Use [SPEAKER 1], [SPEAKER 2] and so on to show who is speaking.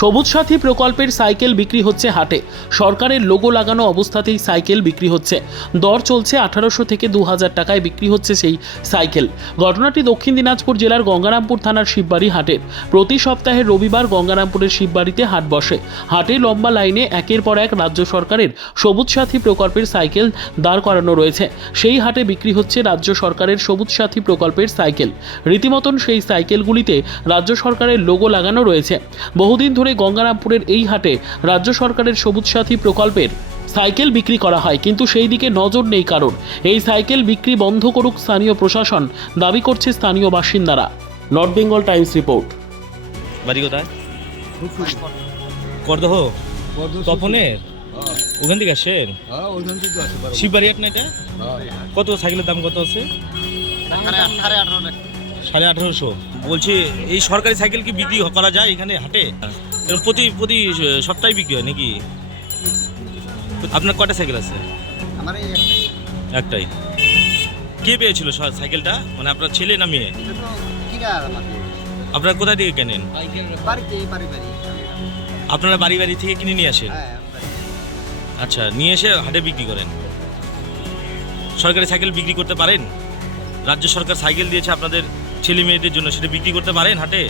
[SPEAKER 1] সবুজ সাথী প্রকল্পের সাইকেল বিক্রি হচ্ছে হাটে। সরকারের লোগো লাগানো অবস্থাতেই সাইকেল বিক্রি হচ্ছে। দর চলছে আঠারোশো থেকে দু হাজার টাকায় বিক্রি হচ্ছে সেই সাইকেল। ঘটনাটি দক্ষিণ দিনাজপুর জেলার গঙ্গারামপুর থানার শিববাড়ি হাটের। প্রতি সপ্তাহে রবিবার গঙ্গারামপুরের শিববাড়িতে হাট বসে। হাটে লম্বা লাইনে একের পর এক রাজ্য সরকারের সবুজ সাথী প্রকল্পের সাইকেল দাঁড় করানো রয়েছে। সেই হাটে বিক্রি হচ্ছে রাজ্য সরকারের সবুজ সাথী প্রকল্পের সাইকেল। রীতিমতন সেই সাইকেলগুলিতে রাজ্য সরকারের লোগো লাগানো রয়েছে। বহুদিন ধরে গঙ্গারামপুরের এই হাটে রাজ্য সরকারের সবুজ সাথী প্রকল্পের সাইকেল বিক্রি করা হয় কিন্তু সেই দিকে নজর নেই কারণ এই সাইকেল বিক্রি বন্ধ করুক স্থানীয় প্রশাসন দাবি করছে স্থানীয় বাসিন্দারা। North Bengal times report.
[SPEAKER 2] বাড়ি কোথায়? করদহ? তপনের ওখান থেকে আসেন
[SPEAKER 3] হ্যাঁ
[SPEAKER 2] শিববাড়ি এটা?
[SPEAKER 3] হ্যাঁ
[SPEAKER 2] কত সাইকেলের দাম কত আছে? সাড়ে আঠারোশো। বলছি এই সরকারি সাইকেল কি বিক্রি করা যায় এখানে হাটে? প্রতি প্রতি সপ্তাহে বিক্রি হয় নাকি? আপনার কটা সাইকেল আছে?
[SPEAKER 4] আমার
[SPEAKER 2] একটাই। কে পেয়েছিল সাইকেলটা? মানে আপনার ছেলে না মেয়ে? আপনার কোথা থেকে কেনেন? আপনারা বাড়ি বাড়ি থেকে কিনে নিয়ে আসেন?
[SPEAKER 4] হ্যাঁ
[SPEAKER 2] আচ্ছা নিয়ে এসে হাটে বিক্রি করেন? সরকারি সাইকেল বিক্রি করতে পারেন? রাজ্য সরকার সাইকেল দিয়েছে আপনাদের ছেলে মেয়েদের জন্য সেটা বিক্রি করতে পারেন হাটে?